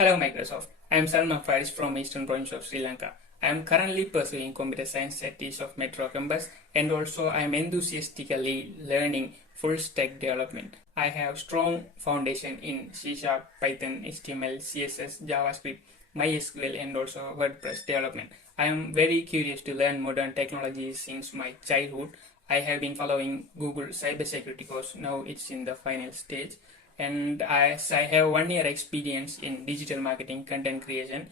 Hello Microsoft. I am Salma Faris from Eastern Province of Sri Lanka. I am currently pursuing computer science at East of Metro campus, and also I am enthusiastically learning full stack development. I have strong foundation in C Sharp, Python, HTML, CSS, JavaScript, MySQL, and also WordPress development. I am very curious to learn modern technologies since my childhood. I have been following Google cybersecurity course. Now it's in the final stage, and as I have 1 year experience in digital marketing content creation,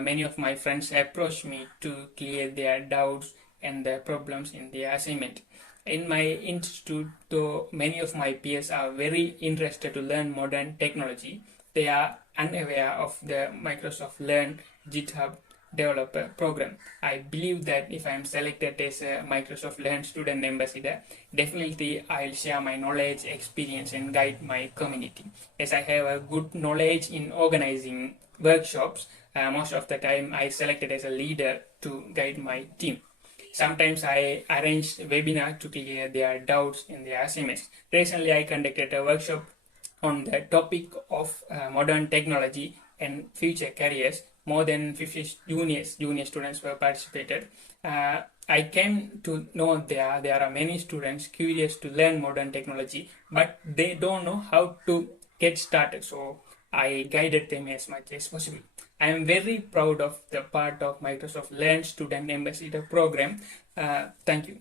many of my friends approach me to clear their doubts and their problems in their assignment. In my institute, though many of my peers are very interested to learn modern technology, they are unaware of the Microsoft Learn GitHub developer program. I believe that if I am selected as a Microsoft Learn student ambassador, definitely I'll share my knowledge, experience, and guide my community. As I have a good knowledge in organizing workshops, most of the time I selected as a leader to guide my team. Sometimes I arrange webinar to clear their doubts in their assignments. Recently, I conducted a workshop on the topic of modern technology and future careers. More than 50 junior students were participated. I came to know there are many students curious to learn modern technology, but they don't know how to get started. So I guided them as much as possible. I am very proud of the part of Microsoft Learn Student Ambassador program. Thank you.